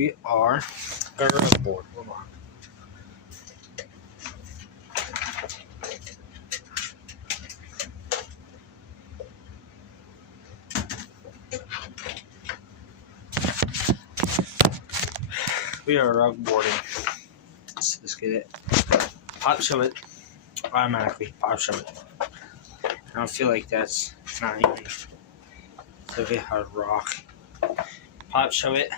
We are got a board. Hold on. We are rug boarding. Let's get it. Pop shove it. Automatically pop shove it. I don't feel like that's not even a bit hard rock. Pop shove it.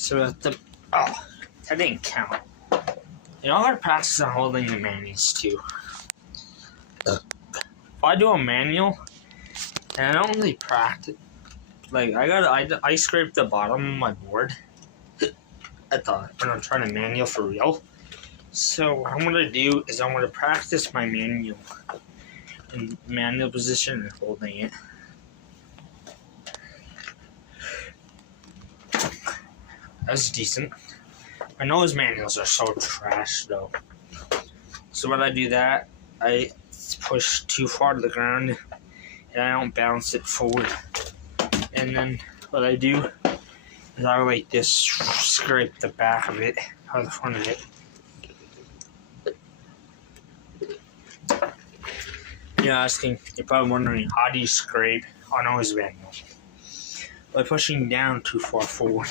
So that the that didn't count. You know, I gotta practice on holding the manuals too. If I do a manual and I don't really practice, like I scraped the bottom of my board when I'm trying to manual for real. So what I'm gonna do is I'm gonna practice my manual in manual position and holding it. That's decent. My nose manuals are so trash though. So when I do that, I push too far to the ground and I don't bounce it forward. And then what I do is I like this scrape the back of it or the front of it. You're probably wondering, how do you scrape a nose manual? By pushing down too far forward.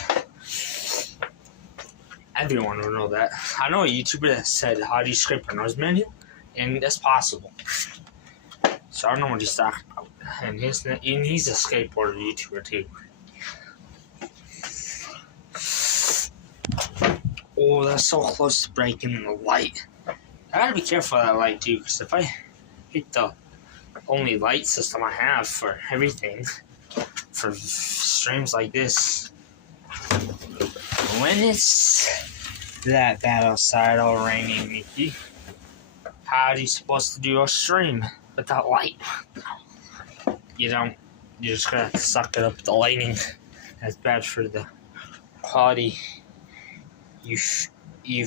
Everyone will know that. I know a YouTuber that said, how do you scrape a nose manual? And that's possible. So I don't know what he's talking about. And he's a skateboarder YouTuber too. Oh, that's so close to breaking the light. I gotta be careful of that light too, because if I hit the only light system I have for everything, for streams like this, when it's that bad outside, all rainy and Mickey, how are you supposed to do a stream without light? You don't. You just gotta suck it up with the lighting. That's bad for the quality. You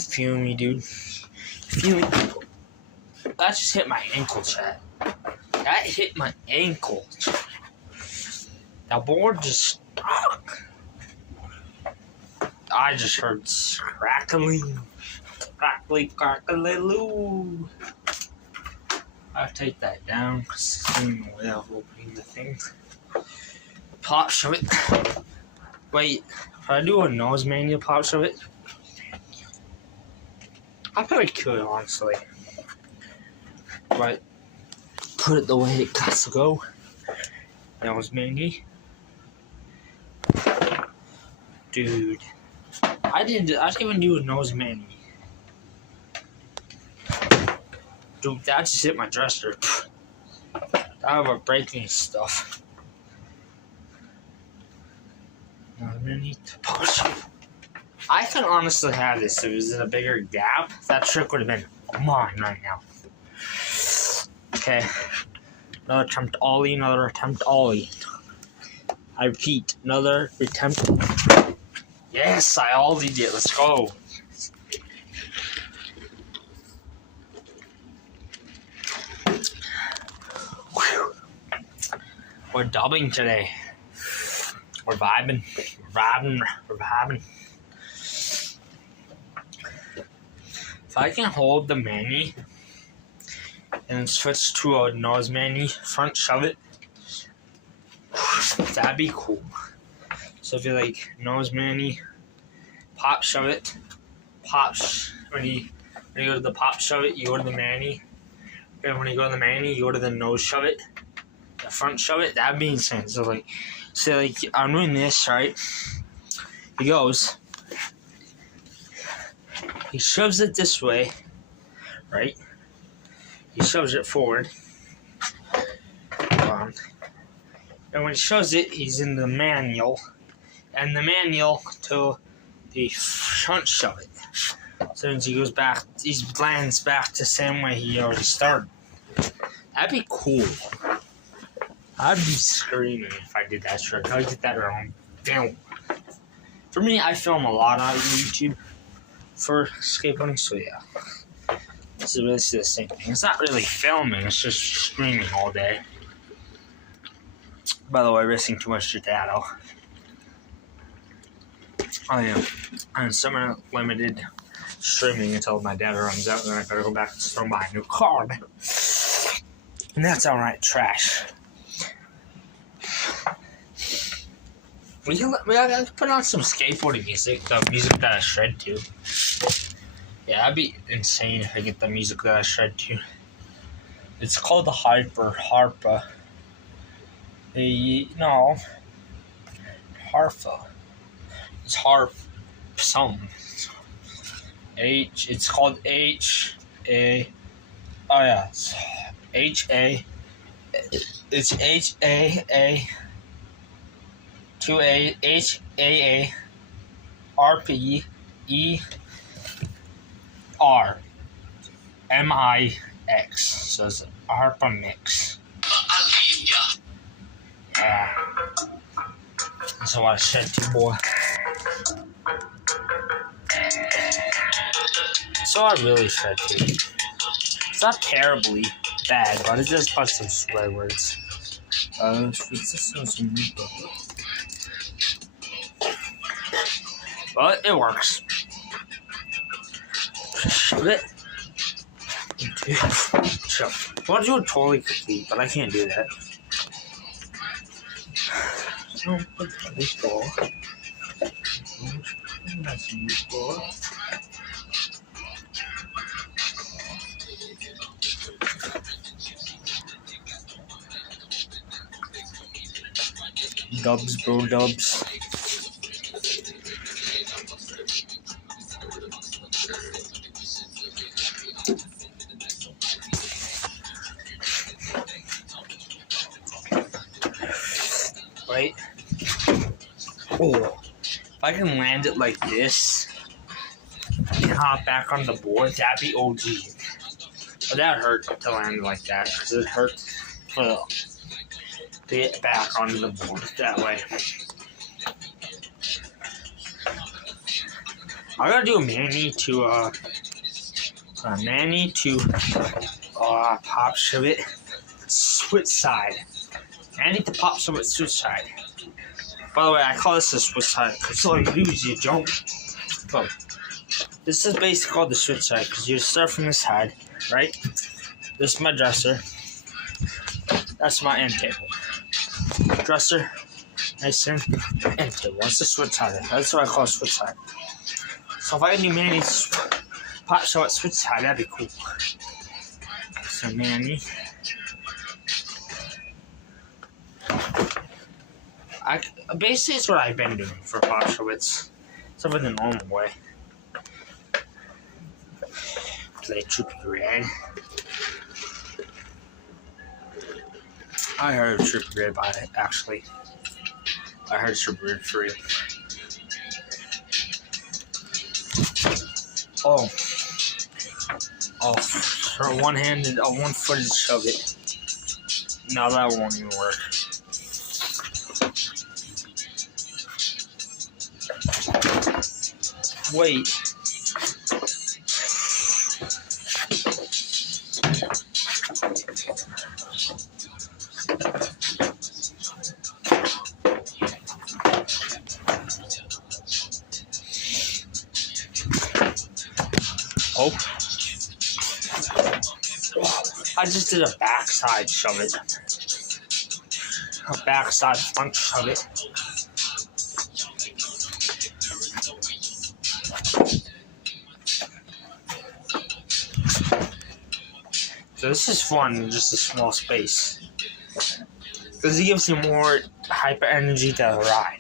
feel me, dude? Feel me? That just hit my ankle, chat. That hit my ankle. That board just stuck. I just heard crackling, crackly-loo. I'll take that down because it's in the way of opening the thing. Pop shove it. Wait, if I do a nose manual pop shove it, I probably could, honestly. But put it the way it got to go. Nose manual. Dude. I didn't even do a nose manual. Dude, that just hit my dresser. I have a breaking stuff. Nose manual to push. I could honestly have this if it was in a bigger gap. That trick would have been mine right now. Okay. Another attempt ollie, another attempt ollie. I repeat, another attempt. Yes, I ollied it. Let's go. Whew. We're dubbing today. We're vibing. We're vibing. If I can hold the mani and switch to a nose mani, front shove it, that'd be cool. So if you like nose mani, pop shove it, when you go to the pop shove it, you go to the mani, and when you go to the mani, you go to the nose shove it, the front shove it. That'd be insane. So like, say like I'm doing this, right? He goes, he shoves it this way, right? He shoves it forward. And when he shoves it, he's in the manual. And the manual to the front shove it. So as he goes back, he lands back the same way he already started. That'd be cool. I'd be screaming if I did that trick. I'd get that on film. For me, I film a lot on YouTube for skateboarding, so yeah. This is basically the same thing. It's not really filming, it's just streaming all day. By the way, racing too much Jitado. Oh yeah, and summer limited streaming until my dad runs out, and then I gotta go back and buy a new card. And that's outright trash. We gotta put on some skateboarding music, the music that I shred to. Yeah, that'd be insane if I get the music that I shred to. It's called the Harpa. No. Harfa. It's harp. Some. It's called H-A. Oh yeah, it's H-A. It's H-A-A. 2-A. H-A-A. R-P-E-R. M-I-X. So it's Harpa Mix. Yeah. That's what I said to you, boy. So I really said to you. It's not terribly bad, but it's just a bunch of swear words. But it works. Shove it. Shove. I want to do it totally complete, but I can't do that. Dubs, bro, dubs. Right? Oh, if I can land it like this and hop back on the board, that'd be OG. But that hurt to land like that, because it hurt to get back onto the board that way. I gotta do a Manny to pop shove it switch side. Manny to pop shove it switch side. By the way, I call this the switch side because all you do is you jump. Oh, this is basically called the switch side because you start from this side, right? This is my dresser. That's my end table. Dresser, nice and end table. That's the switch side. That's what I call switch side. So if I can do Manny's pop show at switch side, that'd be cool. So Manny. Basically, it's what I've been doing for pop show. It's sort of the normal way. Play Trippy Red. I heard Trippy Red by it, actually. I heard Trippy Red for real. Oh, for one-handed, one-footed shove it. No, that won't even work. Wait. Oh. I just did a backside shove it. A backside front shove it. So this is fun in just a small space. Because it gives you more hyper energy to ride.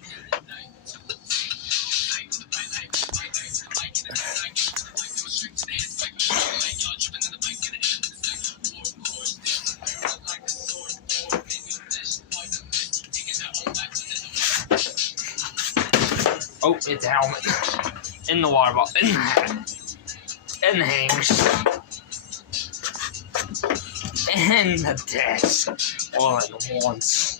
Oh, it's the helmet. In the water bottle. In the hat. In the hangers. And the desk. All at once.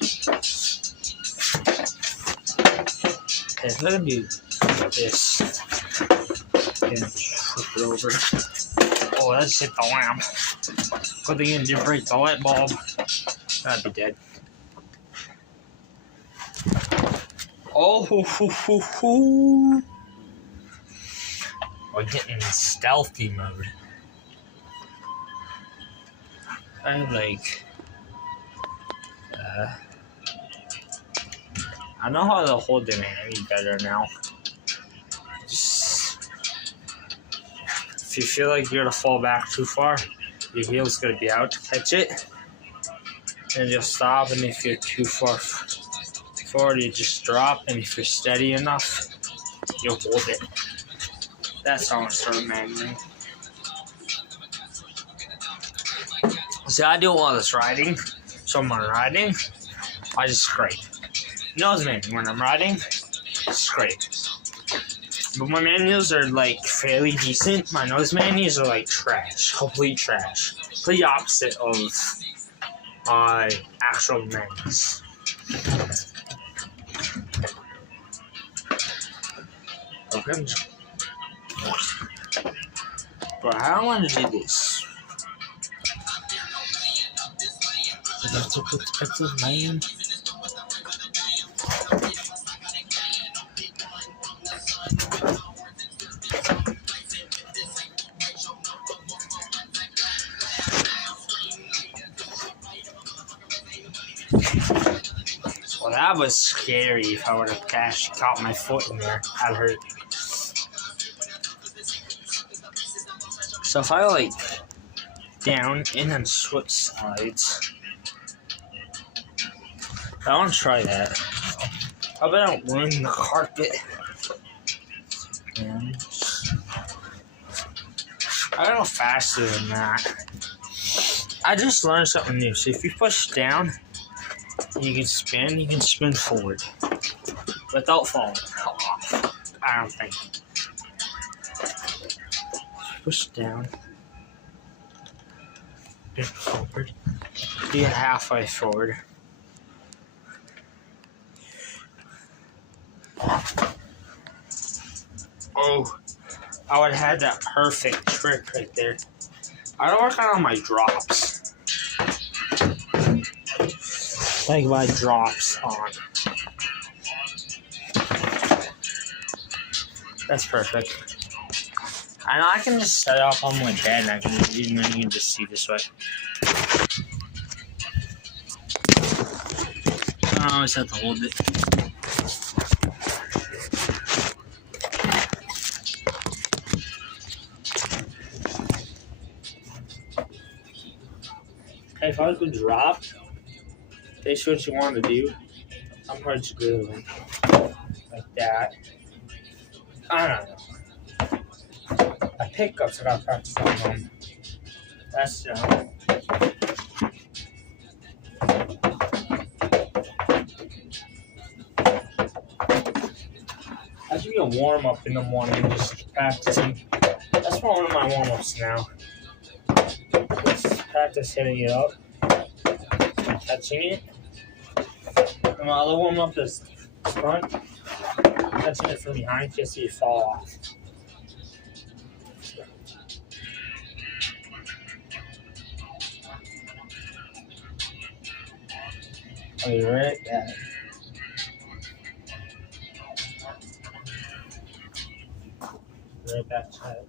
Okay, I'm gonna do this. And flip it over. Oh, that's hit the lamp. Good thing it didn't break the light bulb. That'd be dead. Oh, we're getting in stealthy mode. I know how to hold the nanny better now. Just, if you feel like you're gonna fall back too far, your heel's gonna be out to catch it, and you'll stop. And if you're too far forward, you just drop. And if you're steady enough, you'll hold it. That's how I start manually. See, I do all this riding. So when I'm riding, I just scrape. Nose manual. When I'm riding, scrape. But my manuals are like fairly decent. My nose manuals are like trash. Complete trash. Complete opposite of my actual manuals. Okay. But I don't want to do this. That's a good pizza, man. Well, that was scary. If I would have caught my foot in there, I'd hurt. So if I like down and then switch sides, I want to try that. How about I don't ruin the carpet? And I gotta go faster than that. I just learned something new. So if you push down, you can spin forward without falling off. I don't think. Push down, spin forward, be halfway forward. Oh, I would have had that perfect trick right there. I don't work on my drops. Like my drops on. That's perfect. And I can just set it up on my bed and you can just see this way. I always have to hold it. Hey, if I could drop, this is what you want to do. I'm hard to do like that. I don't know. My pickups I gotta practice on them. That's I should be a warm up in the morning, just practicing. That's one of my warm ups now. Just practice hitting it up, catching it. And my other warm up is front, catching it from behind just so you fall off. I'll be right back. Right back to it.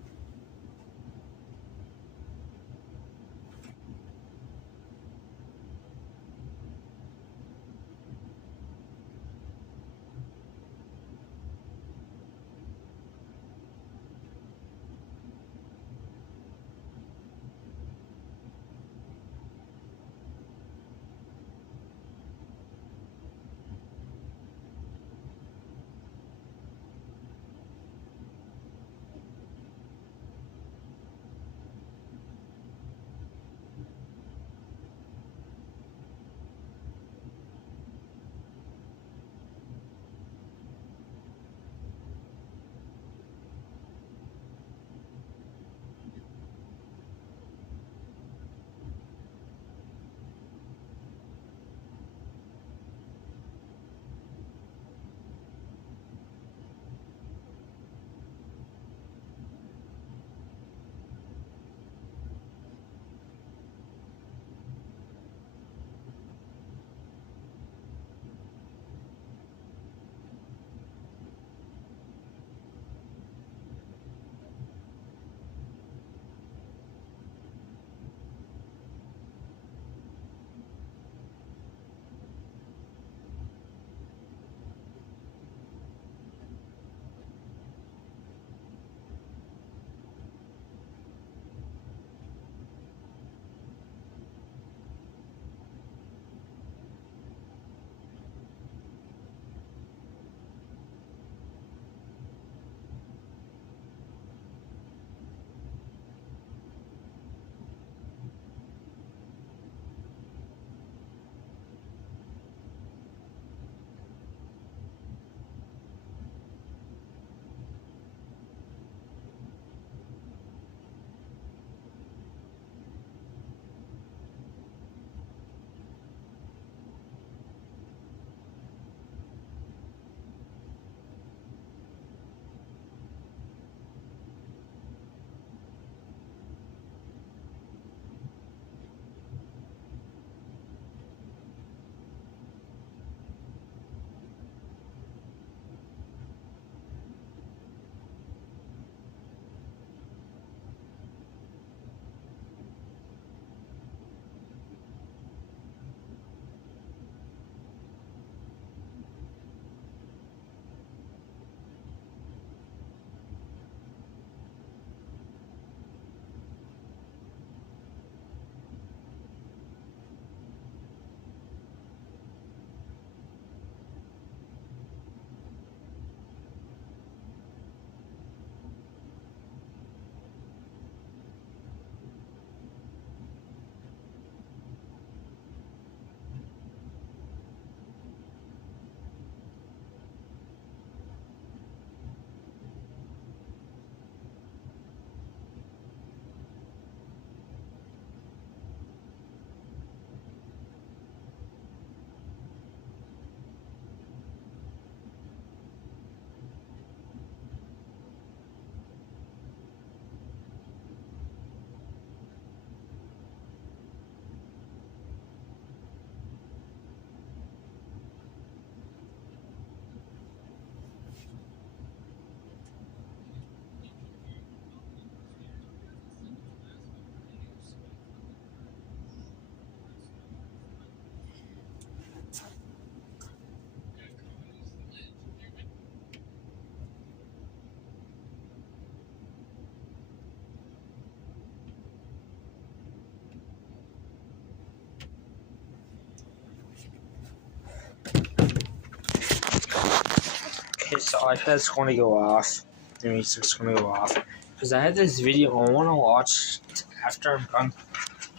so iPad's going to go off. The music's going to go off. Because I had this video I want to watch after I'm done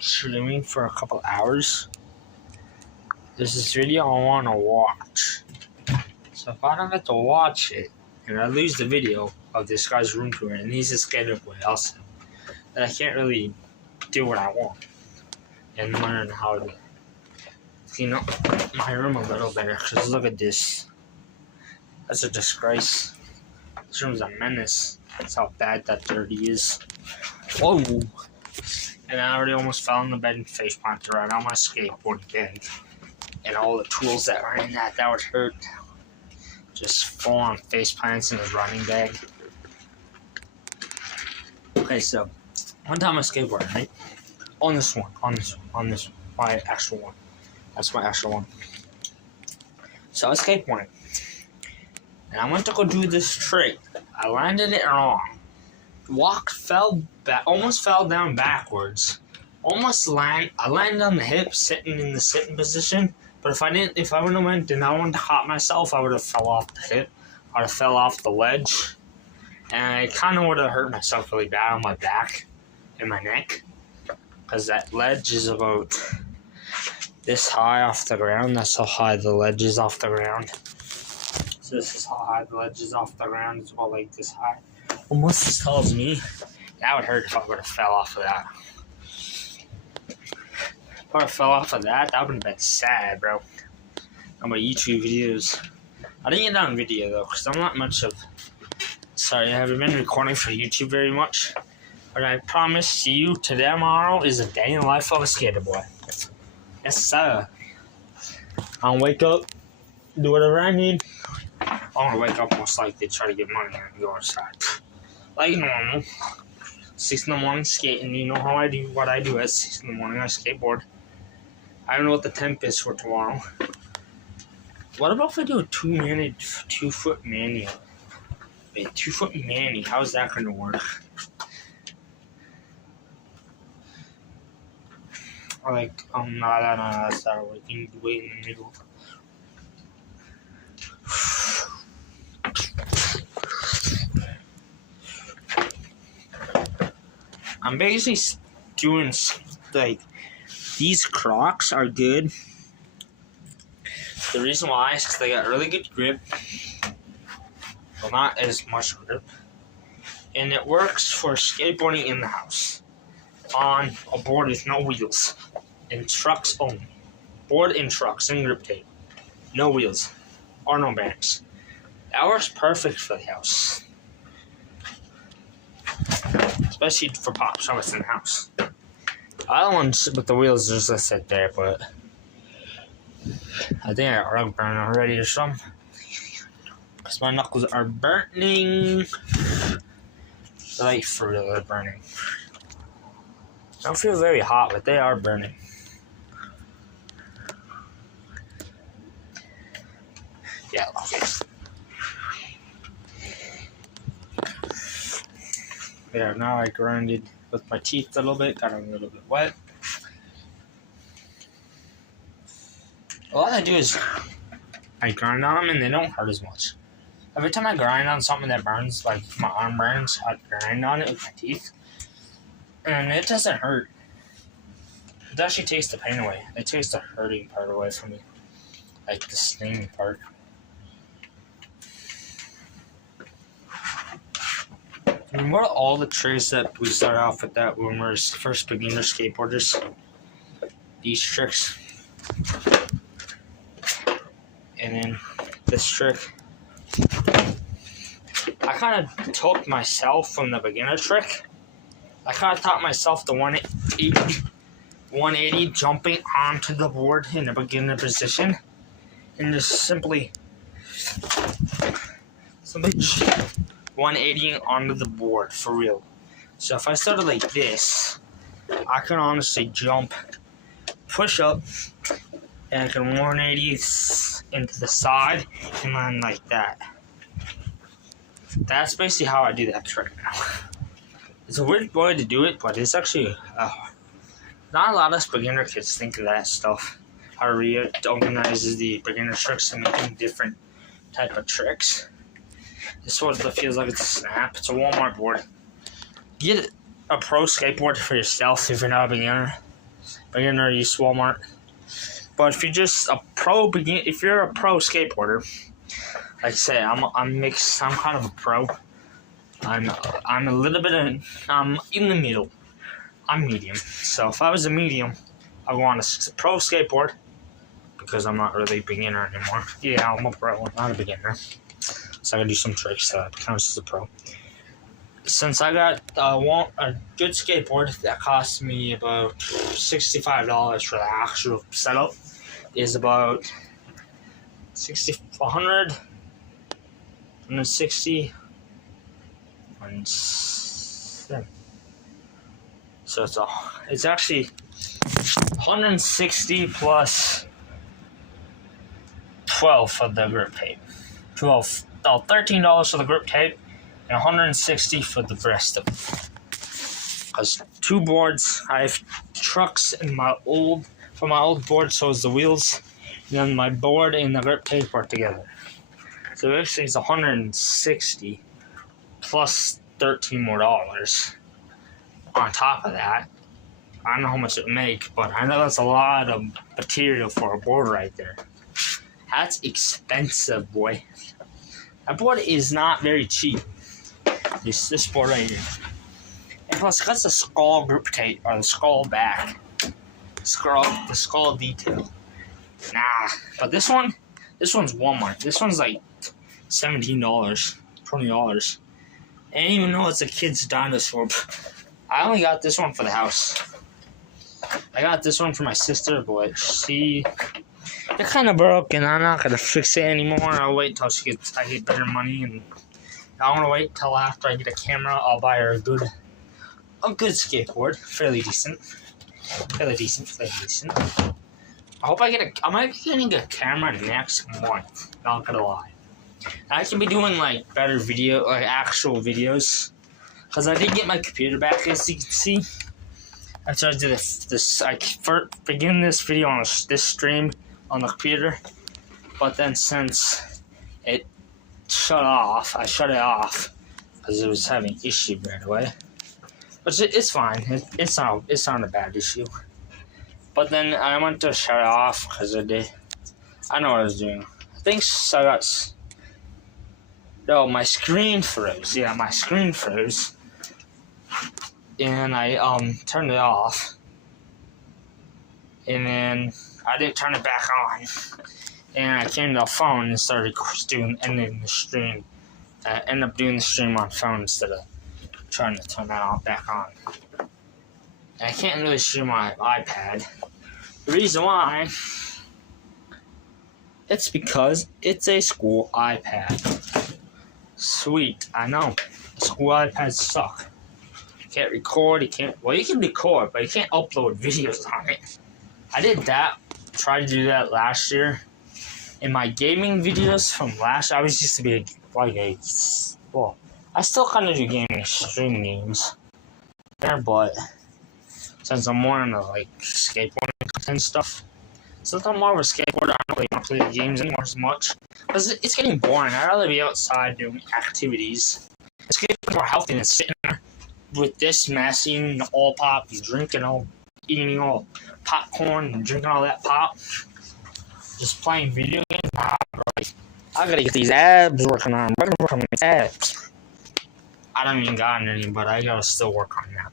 streaming for a couple hours. There's this video I want to watch. So if I don't get to watch it, and I lose the video of this guy's room tour, and he's a skater boy also, then I can't really do what I want and learn how to clean up my room a little better. Because look at this. That's a disgrace. This room's a menace. That's how bad that dirty is. Whoa! And I already almost fell in the bed and face planted right on my skateboard bag. And all the tools that were in that would hurt. Just full on face plants in his running bag. Okay, so one time I skateboarded, right? On this one. My actual one. That's my actual one. So I was skateboarding. And I went to go do this trick. I landed it wrong. Almost fell down backwards. I landed on the hip, sitting in the sitting position. But if I would have went and I wanted to hop myself, I would have fell off the hip. I would have fell off the ledge. And I kind of would have hurt myself really bad on my back and my neck. Because that ledge is about this high off the ground. That's how high the ledge is off the ground. So this is how high the ledge is off the ground. It's about like this high. Almost as tall as me. That would hurt if I would have fell off of that. If I fell off of that would have been sad, bro. On my YouTube videos. I didn't get that on video, though, because I'm not much of... Sorry, I haven't been recording for YouTube very much. But I promise you, tomorrow is a day in the life of a skater boy. Yes, sir. I'll wake up, do whatever I need. I'm gonna wake up most likely to try to get money and go outside. Like normal. 6 in the morning skating. You know how I do what I do at 6 in the morning. I skateboard. I don't know what the temp is for tomorrow. What about if I do a 2-foot manual? Wait, 2-foot manual. How's that gonna work? Or like, no, that's not working. Wait in the middle. I'm basically doing, like, these Crocs are good. The reason why is because they got really good grip. Well, not as much grip. And it works for skateboarding in the house. On a board with no wheels. In trucks only. Board in trucks and grip tape. No wheels. Or no banks. That works perfect for the house. Especially for pop summits in the house. The other ones with the wheels just sit there, but I think I got rug burn already or something. Because my knuckles are burning. Like for real, they're burning. I don't feel very hot, but they are burning. Yeah, okay. Yeah, now I grinded with my teeth a little bit, got them a little bit wet. All I do is I grind on them and they don't hurt as much. Every time I grind on something that burns, like my arm burns, I grind on it with my teeth. And it doesn't hurt. It actually takes the pain away. It takes the hurting part away from me. Like the stinging part. Remember all the tricks that we started off with that when we were first beginner skateboarders? These tricks. And then this trick. I kind of took myself from the beginner trick. I kind of taught myself the 180 jumping onto the board in the beginner position. And just simply 180 onto the board, for real. So if I started like this, I can honestly jump, push up, and I can 180 into the side, and then like that. That's basically how I do that trick now. It's a weird way to do it, but it's actually, not a lot of us beginner kids think of that stuff. How Ria organizes the beginner tricks and making different type of tricks. This one feels like it's a Snap. It's a Walmart board. Get a pro skateboard for yourself if you're not a beginner. Beginner, use Walmart. But if you're just a if you're a pro skateboarder, like I say, I'm mixed. I'm kind of a pro. I'm a little bit I'm in the middle. I'm medium. So if I was a medium, I want a pro skateboard because I'm not really a beginner anymore. Yeah, I'm a pro. I'm not a beginner. So I can do some tricks that counts as a pro. Since I got a good skateboard that cost me about $65 for the actual setup, is about 100, 160, so it's actually 160 plus 12 for the grip tape. $13 for the grip tape and 160 for the rest of it. Because two boards, I have trucks in my old board, so is the wheels, and then my board and the grip tape are together. So actually it's 160 plus $13 more on top of that. I don't know how much it would make, but I know that's a lot of material for a board right there. That's expensive, boy. That board is not very cheap. This board right here. And plus, because the skull grip tape, or the skull back, the skull detail. Nah, but this one's Walmart. This one's like $17, $20. I didn't even know it's a kid's dinosaur. I only got this one for the house. I got this one for my sister, but it kind of broke, and I'm not gonna fix it anymore. I'll wait until I get better money, and I want to wait till after I get a camera. I'll buy her a good skateboard, fairly decent. I hope I might be getting a camera next month. Not gonna lie. I can be doing like better actual videos, cause I did get my computer back, as you can see. After I did begin this video on this stream on the computer, but then since it shut it off because it was having issue right away. But it's fine. It's not a bad issue. But then I went to shut it off because I know what I was doing. I think my screen froze. Yeah, my screen froze. And I turned it off. And then I didn't turn it back on. And I came to the phone and started ending the stream. Ended up doing the stream on phone instead of trying to turn that back on. And I can't really stream my iPad. The reason why, it's because it's a school iPad. Sweet, I know. School iPads suck. You can't record, you can record, but you can't upload videos on it. I did that, tried to do that last year. In my gaming videos from last, I used to be I still kind of do gaming, stream games there, but since I'm more into skateboarding and stuff, since I'm more of a skateboarder, I don't really want to play the games anymore as much, because it's getting boring. I'd rather be outside doing activities. Skateboarding more healthy than sitting there with this mess, eating all pop, eating all popcorn and drinking all that pop, just playing video games. I gotta get these abs working on. I gotta work on these abs. I don't even got any, but I gotta still work on that.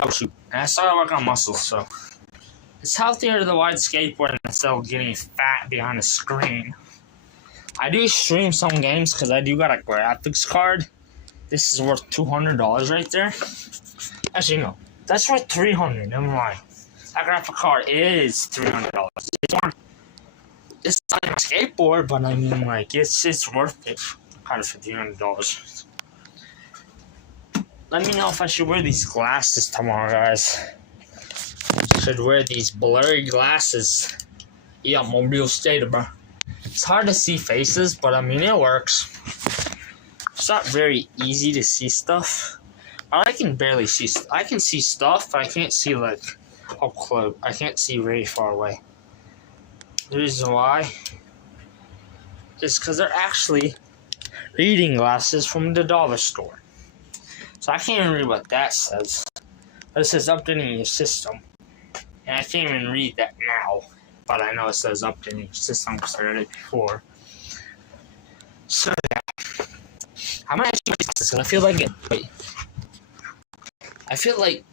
Oh shoot! And I started working on muscles, so it's healthier to the wide skateboard instead of getting fat behind the screen. I do stream some games because I do got a graphics card. This is worth $200 right there. Actually, no, that's worth $300. Never mind. That graphic card is $300. It's not a skateboard, but I mean, it's worth it. Kind of for $300. Let me know if I should wear these glasses tomorrow, guys. Should wear these blurry glasses. Yeah, I'm a real skater, bro. It's hard to see faces, but I mean, it works. It's not very easy to see stuff. I can barely see. I can see stuff, but I can't see up close. I can't see very far away. The reason why is because they're actually reading glasses from the dollar store. So I can't even read what that says. But it says updating your system. And I can't even read that now. But I know it says updating your system because I read it before. So yeah. I'm gonna actually make this because I feel like it. Wait. I feel like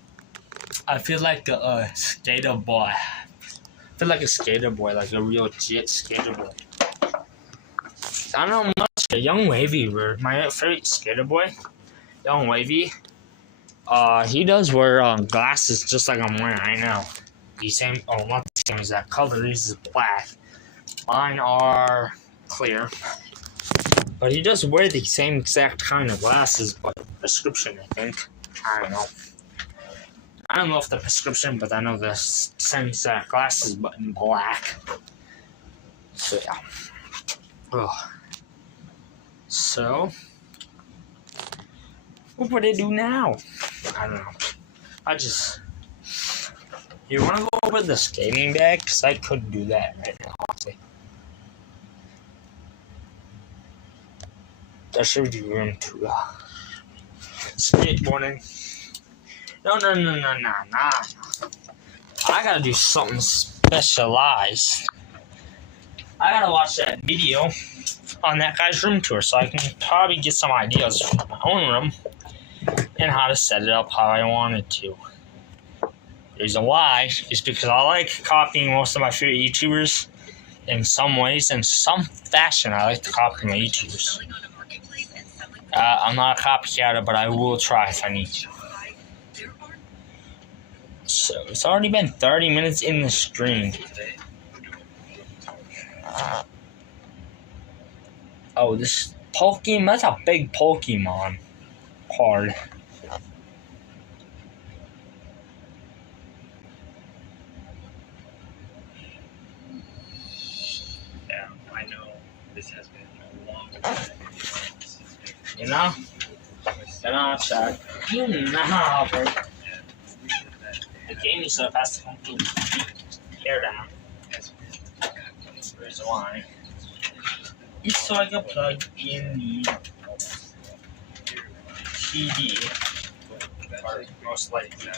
a skater boy. I feel like a skater boy, like a real jet skater boy. I don't know much. Young Wavy, my favorite skater boy, Young Wavy. He does wear glasses just like I'm wearing right now. The same, not the same exact color. These is black. Mine are clear. But he does wear the same exact kind of glasses, but prescription, I think. I don't know. I don't know if the prescription, but I know the same exact glasses, but in black. So yeah. Ugh. So, what would I do now? I don't know. You want to go over the skating bag? Because I could do that right now, honestly. There should be room to skateboarding. No. I gotta do something specialized. I gotta watch that video on that guy's room tour so I can probably get some ideas for my own room and how to set it up how I want it to. The reason why is because I like copying most of my favorite YouTubers in some ways. In some fashion, I like to copy my YouTubers. I'm not a copycatter, but I will try if I need to. So, it's already been 30 minutes in the stream. This Pokemon, that's a big Pokemon card. Yeah, I know this has been a long time. You know? Chad. You know, bro. The gaming stuff has to come through. Tear down. Reason why. It's so I can plug in the TV. Or most likely.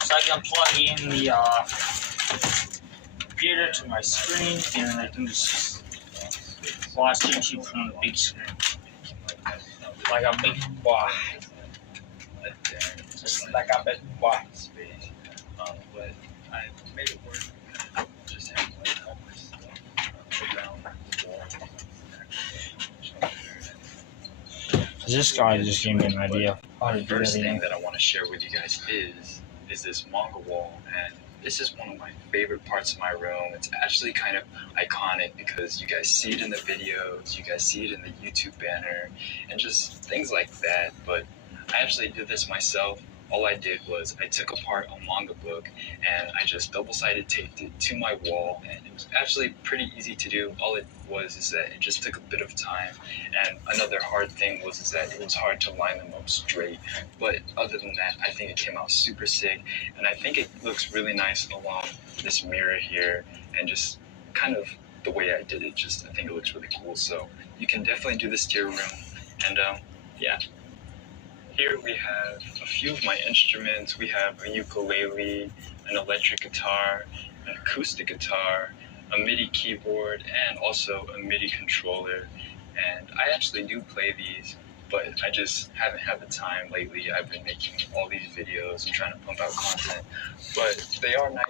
So I can plug in the computer to my screen and I can just watch YouTube from the big screen. Like a big boy. Just like a big boy. But I made it work. Just have like all my stuff around the wall. This guy just gave me an idea. The first thing that I want to share with you guys is this manga wall, and this is one of my favorite parts of my room. It's actually kind of iconic because you guys see it in the videos, you guys see it in the YouTube banner, and just things like that. But I actually did this myself. All I did was I took apart a manga book and I just double-sided taped it to my wall, and it was actually pretty easy to do. All it was is that it just took a bit of time, and another hard thing was is that it was hard to line them up straight. But other than that, I think it came out super sick, and I think it looks really nice along this mirror here, and just kind of the way I did it, just I think it looks really cool. So you can definitely do this to your room, and yeah. Here we have a few of my instruments. We have a ukulele, an electric guitar, an acoustic guitar, a MIDI keyboard, and also a MIDI controller. And I actually do play these, but I just haven't had the time lately. I've been making all these videos and trying to pump out content, but they are nice.